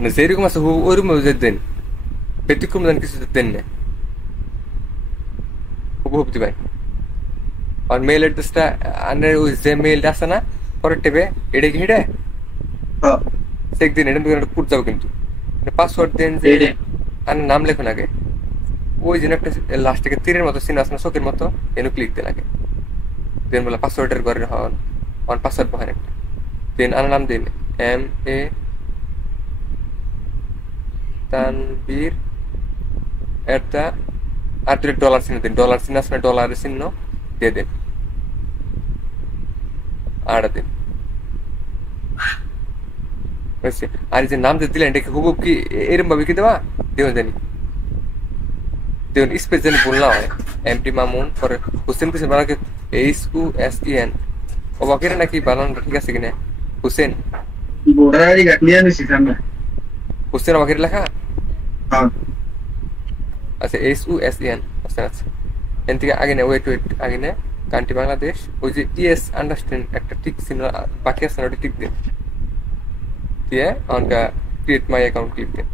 মানে যেরকম আছে ওরকম যে দেন, ব্যতিক্রম দেন কিছু দেন না, হুবহুব দিবেন। আর মেল অ্যাড্রেসটা আনের ওই যে মেলটা আছে না পরের টেবে, এটা কি এটা হ্যাঁ চেক দিন, এটা কিন্তু কোড যাবো কিন্তু পাসওয়ার্ড দেন যে এইটাই। আনের নাম লেখুন আগে, ওই যেন একটা লাস্ট থেকে তীরের মতো চিহ্ন আছে না চোখের মতো, এনে ক্লিক দেন আগে, দেন বলে পাসওয়ার্ডের ঘরে হন অন পাসওয়ার্ড বহান একটা, দেন আনার নাম দিন MA তানবীর এট দা $, চিহ্ন দিন, ডলার চিহ্ন আছে না, ডলারের চিহ্ন দিয়ে দেন, আর দিন বুঝছি। আর এই যে নাম যে দিলেন এটা কি হুবহুব কি এরম ভাবে কি দেওয়া দেবেন জানি, দেখুন স্পেস জানি ভুল না হয়, এমটি মামুন পরে হুসেন কিছু বানাকে HUSEN অবাকের নাকি বানানটা ঠিক আছে কিনা, হুসেন, ভোটার আইডি কার্ড নিয়ে নিছি সামনে। হুসেন অবাকের লেখা, হ্যাঁ আচ্ছা HUSEN হুসেন, আচ্ছা এন থেকে আগে নে, ওয়েট ওয়েট আগে নে, কান্ট্রি বাংলাদেশ, ওই যে ইয়েস আন্ডারস্ট্যান্ড একটা টিক চিহ্ন বাকি আছে না, ওটা টিক দিন, দিয়ে অনকা ক্রিয়েট মাই অ্যাকাউন্ট ক্লিক দিন।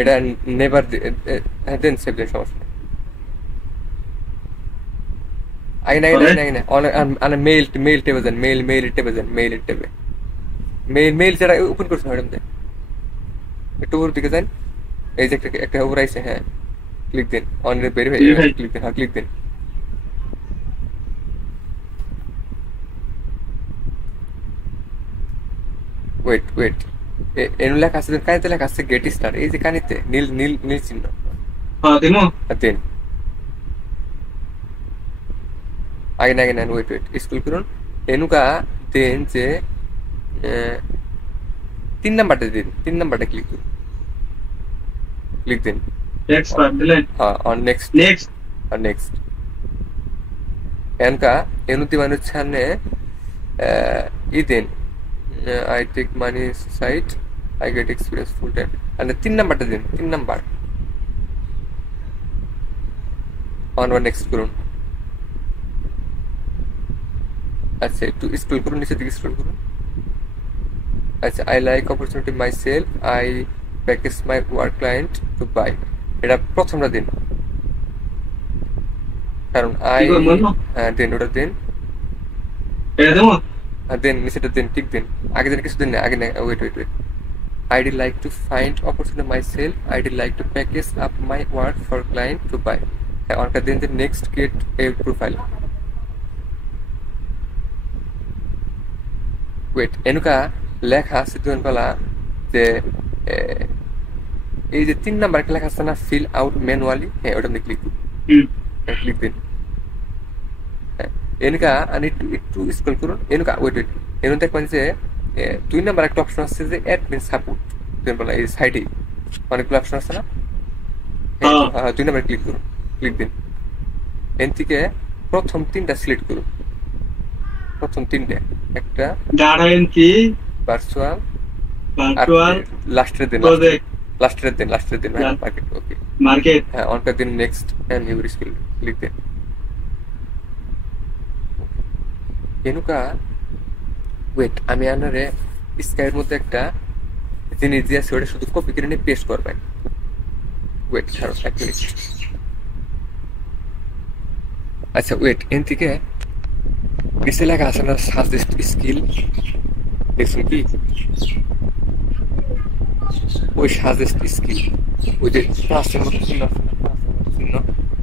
এটা নেভার দেন সেভ দেন, সমস্যা নেই। আগে না আগে না পরে আগে না আগে না অনেক মেইল মেইল টেবে যান, মেইল টেবে যান, মেইলের টেবে মেইল যারা ওপেন করছে ম্যাডাম দেন, একটু উপর দিকে যান, এই যে একটা একটা উপর আইছে, হ্যাঁ ক্লিক দিন, অন ভেরিফাই ভেরিফাই। ক্লিক দিন, হ্যাঁ ক্লিক দিন। ওয়েট ওয়েট, এনু লেখা আছে, কানিতে লেখা আছে গেট স্টার, এই যে কানিতে নীল নীল নীল চিহ্ন, হ্যাঁ দিমু। দেন আগে না আগে না, ওয়েট ওয়েট স্কুল করুন, এনুকা দেন যে 3 নাম্বারটা দিন, 3 নাম্বারটা ক্লিক করুন, ক্লিক দিন, এক্সপার্ট দিলেন। হ্যাঁ অন নেক্সট, নেক্সট। আর নেক্সট এনকা এনুতি মানুষ সামনে ই দেন, I take money site, I get experience full time, আর 3 নাম্বারটা দিন, 3 নাম্বার অন নেক্সট করুন। আচ্ছা একটু স্ক্রল করুন, নিচের দিকে স্ক্রল করুন। আচ্ছা I like opportunity myself, I package my work client to buy, এটা প্রথমটা দিন, কারণ কি আই, করব না? হ্যাঁ দেন ওটা দিন, এটা দিমু। হ্যাঁ দেন নিচেটা দিন, ঠিক দিন, আগে দিন কিছু দিন না, আগে না, wait wait wait, I'd like to find opportunity myself. I'd like to package up my work for client to buy. और का दिन next create a profile. Wait, এনুকা লেখা আছে তুমি বলা যে এই যে 3 নাম্বার একটা লেখা আছে না, ফিল আউট ম্যানুয়ালি, হ্যাঁ ওটা আপনি ক্লিক করুন, হুম। ক্লিক দিন, হ্যাঁ এনুকা আর একটু একটু স্ক্রল করুন, এনুকা ওয়েট ওয়েট, এনু দেখবেন যে 2 নাম্বার একটা অপশন আছে যে অ্যাডমিন সাপোর্ট, তুমি বলা এই সাইডে অনেকগুলো অপশন আছে না, হ্যাঁ 2 নাম্বার ক্লিক করুন, ক্লিক দিন, এন থেকে প্রথম 3টা সিলেক্ট করুন, প্রথম 3টে একটা ডাটা এন্ট্রি, ভার্চুয়াল, আর ভার্চুয়াল লাস্টের দিন, প্রজেক্ট, লাস্টের দিন মার্কেট, ওকে মার্কেট। হ্যাঁ অনকার দিন next and your skill click দেন। এনুকা ওয়েট, আমি আনারে স্কাইয়ের মধ্যে একটা জিনিস দিয়েছি, ওটা শুধু কপি করে নিয়ে পেস্ট করবেন, ওয়েট ছাড়ো 1 মিনিট। আচ্ছা ওয়েট, এন থেকে নিচে লেখা আছে না সাজেস্ট স্কিল, দেখুন কি ওই সাজেস্ট স্কিল, ওই যে প্লাসের মতো চিহ্ন আছে না, প্লাসের মতো চিহ্ন,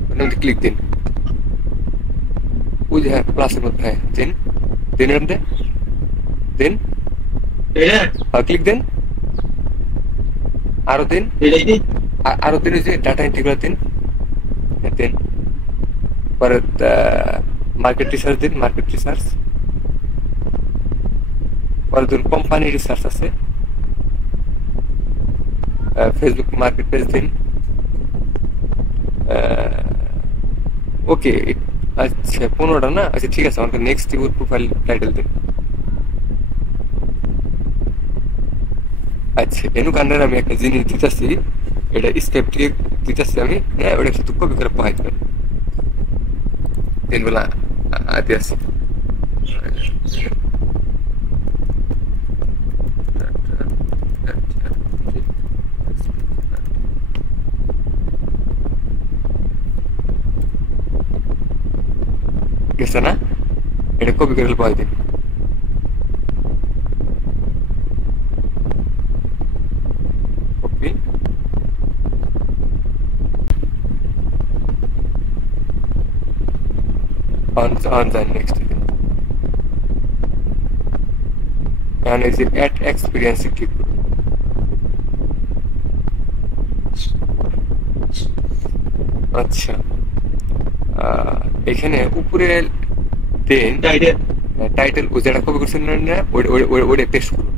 ওটার মধ্যে ক্লিক দিন, ওই যে হ্যাঁ প্লাসের মধ্যে, হ্যাঁ দিন দিন এর মধ্যে দিন, এটা ক্লিক দেন, আরো দিন, এটা কি? আরো দিন, ওই যে ডাটা এন্ট্রি করে দিন, হ্যাঁ দিন, পরে মার্কেট রিসার্চ দিন, মার্কেট রিসার্চ, পরে ধরুন কোম্পানি রিসার্চ আছে, ফেসবুক মার্কেট পেজ দিন, ওকে আচ্ছা 15টা না, আচ্ছা ঠিক আছে, আমাকে নেক্সট ইউর প্রোফাইল টাইটেল দিন। আচ্ছা এনু কান্ডার আমি একটা জিনিস দিতেছি, এটা স্টেপ দিয়ে দিতেছি আমি, হ্যাঁ ওটা শুধু কপি করে পাঠাই দেবেন, দিনবেলা আতে আছি গেছে না এটা কপি করে পাই দিন কপি on the next দিন and is it at experience click করুন আচ্ছা এখানে উপরে দেন টাইটেল ও যেটা কপি করছেন না ওটা পেস্ট করুন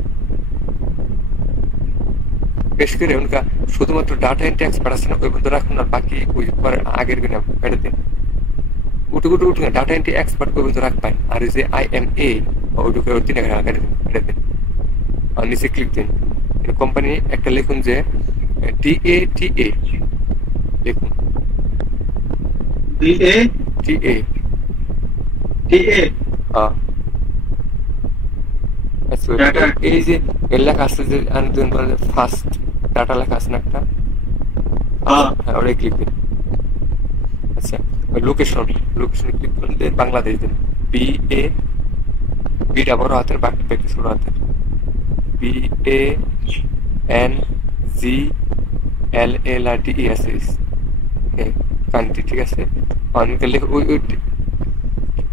পেস্ট করে উনকা শুধুমাত্র ডাটা এন্ট্রি এক্সপার্ট আছে না ওই পর্যন্ত রাখুন আর বাকি ওই আগের গুলো ফেলে দিন উঠে ডাটা এন্ট্রি এক্সপার্ট ওই পর্যন্ত রাখ পায় আর যে IMA ওইটুকু তিন ফেলে দিন আর নিচে ক্লিক দিন কোম্পানি একটা লিখুন যে DATA লিখুন DATA এই যে লেখা আছে যে ফার্স্ট ডাটা লেখা আছে না একটা হ্যাঁ ওটাই ক্লিক দিন আচ্ছা লোকেশন ক্লিক করুন দেন বাংলাদেশ দিন BA বিটা বড় হাতের বাকি ছোট হাতের BANGLADES কান্ট্রি ঠিক আছে অনেকে লেখা ওই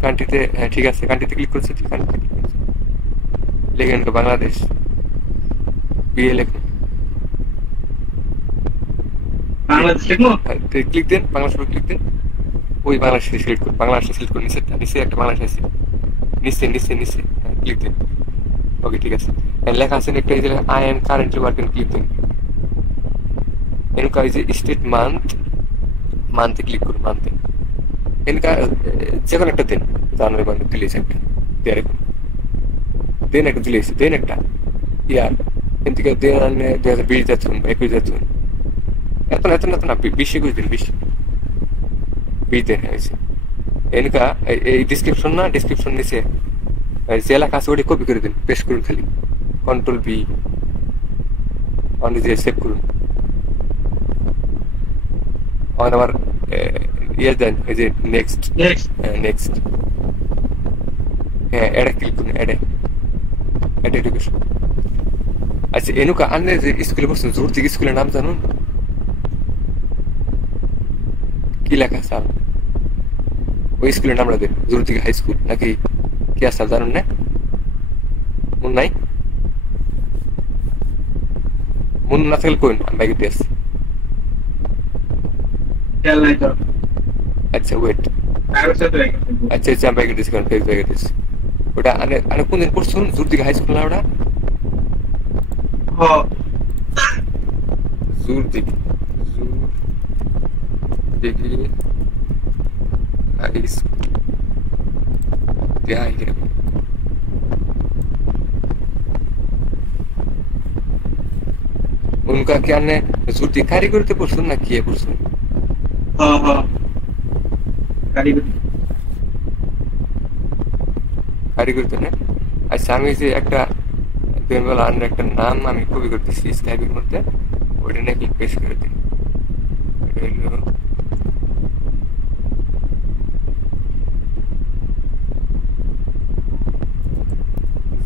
কান্ট্রিতে হ্যাঁ ঠিক আছে কান্ট্রিতে ক্লিক করছি ঠিক কান্ট্রিতে ক্লিক করছি লেখেন বাংলাদেশ BA লেখুন বাংলাদেশ লিখবো ক্লিক দেন বাংলাদেশ ক্লিক দেন ওই বাংলাদেশ সিলেক্ট করুন বাংলাদেশ সিলেক্ট করুন নিচে একটা বাংলাদেশ আছে নিচে হ্যাঁ ক্লিক দেন ওকে ঠিক আছে লেখা আছে একটা এই যে I am currently working click দিন এনকা এই যে স্টেট মান্থে ক্লিক করুন মান্থে এনকা যে কোনো একটা দিন জানুয়ারি মান্থে দিলেছে একটা দিয়ে রাখুন দেন একটা দিলেছে দেন একটা ইয়ার এন থেকে দেন 2020 যাচ্ছেন 21 যাচ্ছেন এত না 20 দিন 20 দিন হয়েছে এনকা এই ডিসক্রিপশন নিচে যে লেখা আছে ওটি কপি করে দিন পেস্ট করুন খালি Ctrl V নিজে সেভ করুন আবার ইয়ে দেন এই যে নেক্সট হ্যাঁ এটা ক্লিক করুন অ্যাড এডুকেশন আচ্ছা এনুকা আন্নে যে স্কুলে পড়ছেন জোর থেকে স্কুলের নাম জানুন কি লেখা আছে ওই স্কুলের নামটা দেন জোর থেকে হাই স্কুল নাকি কি আছে জানুন না মন নাই মন না থাকলে কোন আমি বাইকে দিয়ে আসছি আচ্ছা ওয়েট আচ্ছা আমি বাইকে দিয়েছি কারণ ফেস বাইকে দিয়েছি ওটা আরে কোন দিন পড়ছুন জোর থেকে হাই স্কুল না ওটা জোর থেকে হাই স্কুল দেখাই কিরকম उनका क्या ने जूती कारीगरতে পড়ছুন না কি পড়ছুন কারিগরতে না আচ্ছা আমি যে একটা দেনবেলা আন্ডার একটা নাম আমি কপি করতেছি স্কাইপের মধ্যে ওটা নাকি পেস্ট করে দিন এটা হলো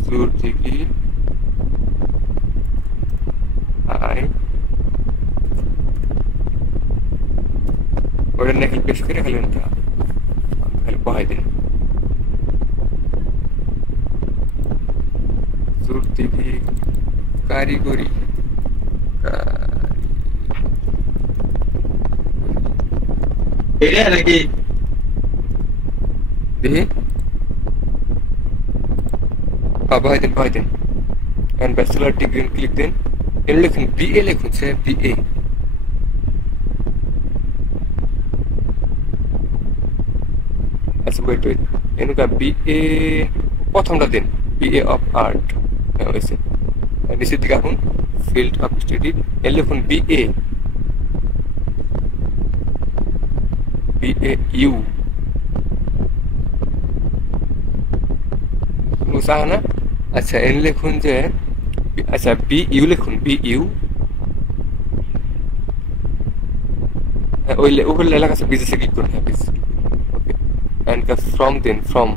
জুতি কি ওটা নাকি পেস্ট করে খালি খালি বহাই দিন জুতি কি কারিগরি এটা নাকি দেখি বহাই দিন and bachelor degree ক্লিক দিন এর লিখুন BA লিখুন সে BA আচ্ছা ওয়েট এনুকা BA প্রথমটা দিন BA of art হয়েছে নিচের দিকে এখন ফিল্ড অফ স্টাডি এর লিখুন BA BAU উসাহ না আচ্ছা এন লিখুন যে আচ্ছা বি ইউ লিখুন বি ইউ ওই ওগুলো লেখা আছে বিজনেসে ক্লিক করুন হ্যাঁ business okay and from then from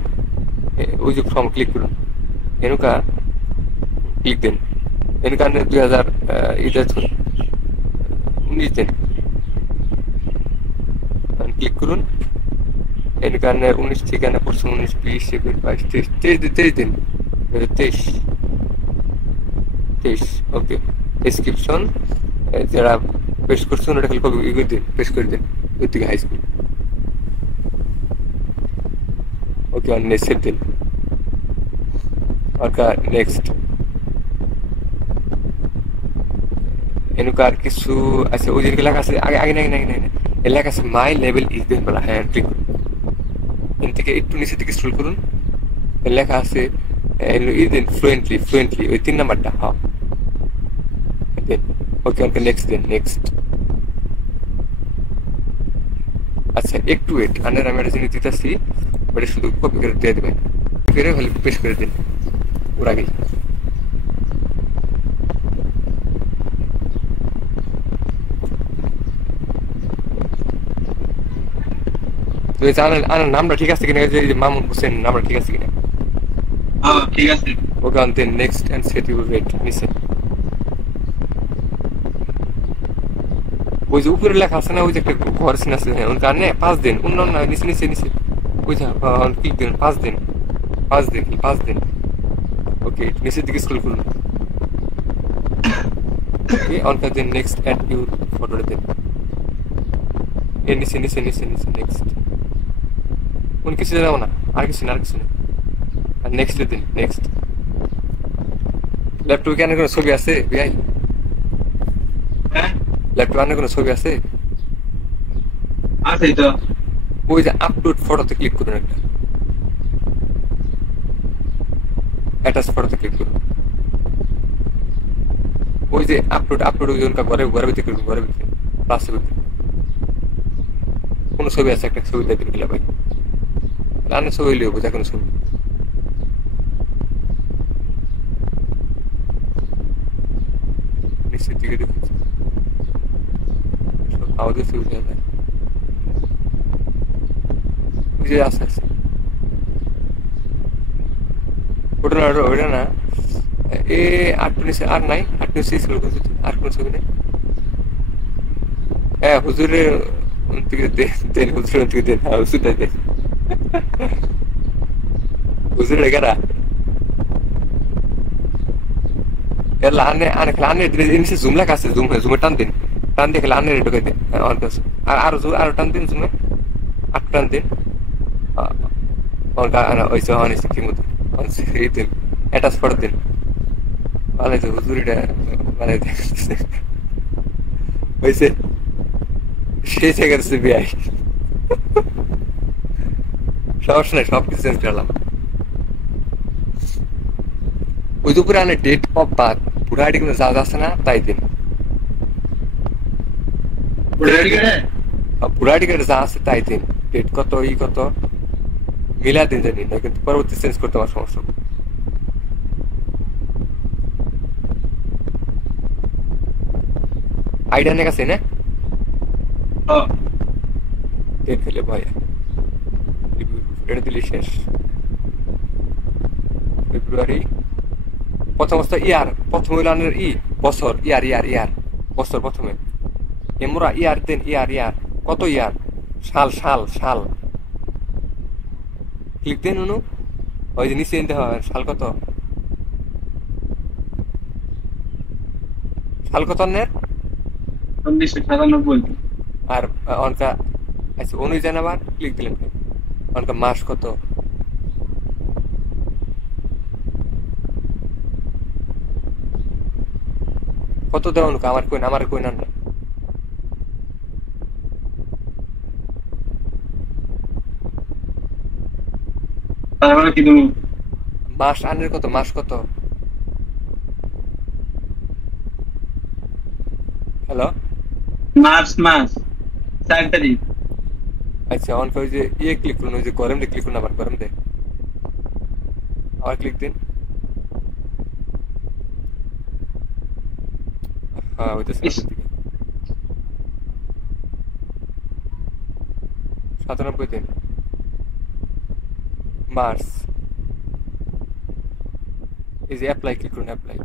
ওই যে ফ্রম ক্লিক করুন এনুকা ক্লিক দেন এনুকা 2019 দেন ক্লিক করুন এনুকা 19 ঠিকানা পড়ছে 19 20 21 22 23 দিন 23 ওকে ডেসক্রিপশন যারা পেস্ট করছেন ওটা খালি কপি করে দিন পেস্ট করে দিন ওই থেকে হাই স্কুল ওকে আর নেক্সট দিন और का नेक्स्ट এনুকার কিছু আছে ওই যে লেখা আছে আগে আগে নাই লেখা আছে মাই লেভেল ইজ দেন বলা হ্যাঁ ক্লিক এন থেকে একটু নিচে দিকে স্ক্রল করুন লেখা আছে ইজ দেন ফ্লুয়েন্টলি ওই 3 নাম্বারটা হ্যাঁ দেন ওকে ওকে নেক্সট দেন নেক্সট আচ্ছা একটু ওয়েট আন্ডার আমি একটা জিনিস দিতেছি ওটা শুধু কপি করে দিয়ে দেবেন করে হলে পেস্ট করে দিন ওর আগেই আনার নামটা ঠিক আছে কিনা যে মামুন হোসেন নামটা ঠিক আছে কিনা হ্যাঁ ঠিক আছে okay on then next and set your rate নিচে ওই যে উপরে লেখা আছে না ওই যে একটা ঘর সিন আছে ওর কারণে 5 দিন অন্য না নিচে নিচে নিচে ওই যে ক্লিক দিন 5 দিন 5 দিন ওকে নিচের দিকে স্ক্রল করুন okay on then next add your ফটোটা দেন এর নিচে নেক্সট কোন কিছু জানাবো না আর কিছু না আর নেক্সট দিন নেক্সট ল্যাপটপে কেন কোনো ছবি আছে ভাই হ্যাঁ ল্যাপটপে আনার কোনো ছবি আছে আছে তো ওই যে আপলোড ফটোতে ক্লিক করুন একটা অ্যাটাচ ফটোতে ক্লিক করুন ওই যে আপলোড ওই জনকা ঘরে ভিতরে করুন ঘরে ভিতরে প্লাসের ভিতরে কোনো ছবি আছে একটা ছবি দেখবেন গেলে ভাই রান্নার ছবি লিখবো যা কোনো ছবি নিশ্চিত দিকে দেখুন আমাদের ছবি দেওয়া যায় ওই যে আছে ওটা না এ আট নিচে আর নাই আট নিচে আর কোনো ছবি নেই হ্যাঁ হুজুরের থেকে দেন হুজুরের থেকে দেন হ্যাঁ হুজুরটা দেন হুজুরের এগারা আনে নিচে জুম লেখা আছে জুমে টান দিন টান দিয়ে খেলে আনে ঢুকে দিন আর আরো টান দিন জুমে আট টান দিন ওইসব অনেক ঠিক মতো দিন অ্যাটাচ করে দিন ভালো তো হুজুরিটা ভালো হয়েছে শেষ হয়ে গেছে বিআই সমস্যা নেই সবকিছু চেঞ্জ করলাম ওই দুপুরে আনে ডেট অফ বার্থ পুরো আইডি কিন্তু যা আছে না তাই দিন পুরো আইডি কার্ডে যা আছে তাই দিন ডেট কত কত মিলা দিন জানি না কিন্তু পরবর্তী চেঞ্জ করতে আমার সমস্যা আইডিয়া নেই কাছে না ডেট ফেলে ভয় এটা দিলি শেষ ফেব্রুয়ারি প্রথম অবস্থা প্রথম হইল বছর ইয়ার বছর প্রথমে এমরা ইয়ার দেন ইয়ার কত ইয়ার সাল ক্লিক দেন অনু ওই যে নিচে নিতে হয় সাল কত নের 1997 আর অনকা আচ্ছা অনুযায়ী আবার ক্লিক দিলেন অনকা মাস কত কত দেওয়া অনুকা আমার কই না তারপরে কি তুমি মাস আনের কত মাস কত হ্যালো মার্চ 4 তারিখ আচ্ছা অন ওই যে ক্লিক করুন ওই যে গরম ক্লিক করুন আবার গরম দে আবার ক্লিক দিন। হ্যাঁ হইতেছে ইস, আপনার দিকে। 97 দিন। মার্চ। এই যে অ্যাপ্লাই ক্লিক করুন, অ্যাপ্লাই।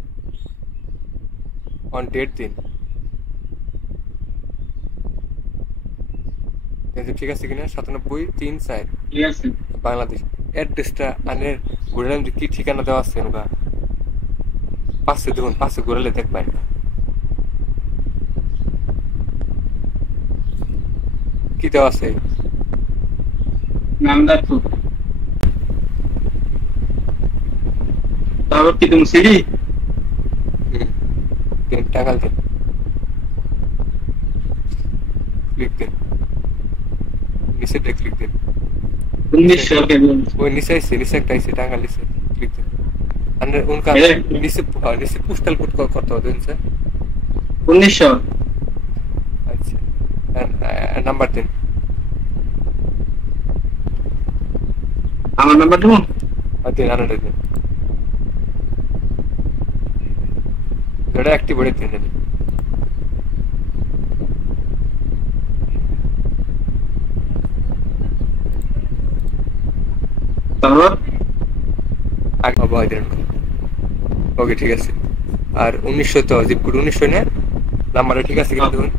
অন ডেট দিন। এই যে ঠিক আছে কিনা, 97-3-4 ঠিক আছে। বাংলাদেশ। অ্যাড্রেসটা আনের ঘুরালাম যে কি ঠিকানা দেওয়া আছে ওরা পাশে দেখুন, পাশে ঘুরালে দেখবেন কি দেওয়া আছে। নামদারপুর। তারপর কি তুমি সিডি? হুম, দিন টাকাল দিন, ক্লিক দিন, নিচেটা ক্লিক দিন। 1900 কেমন? ওই নিচে আইছে, নিচে একটা আইছে টাকা নিচে, ক্লিক দিন। আনের উনকা নিচে, হ্যাঁ নিচে পোস্টাল কোড করতে হবে দিন স্যার। 1900। আচ্ছা, নাম্বার দিন। আমার নাম্বার দেবো? দিন আনাটা দিন, যেটা অ্যাক্টিভ হয়ে দিন জানি। তারপর আগে ভয় দিন। ওকে ঠিক আছে। আর 1900 তো জিপ কোড 1900 না, নাম্বারটা ঠিক আছে কিনা দেখুন।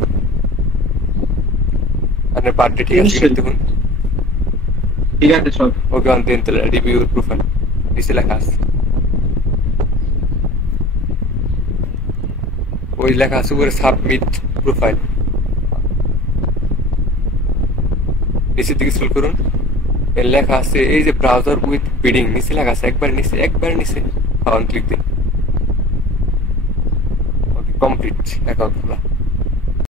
আপনার বার্থডে ঠিক আছে কিনা দেখুন। ঠিক আছে সব। ওকে অন দেন তাহলে রিভিউ প্রোফাইল নিচে লেখা আছে, ওই লেখা আছে উপরে সাবমিট প্রোফাইল। নিচের দিকে স্ক্রল করুন, এর লেখা আছে এই যে ব্রাউজার উইথ বিডিং, নিচে লেখা আছে একবার নিচে, একবার নিচে। অন ক্লিক দিন। ওকে কমপ্লিট, অ্যাকাউন্ট খোলা।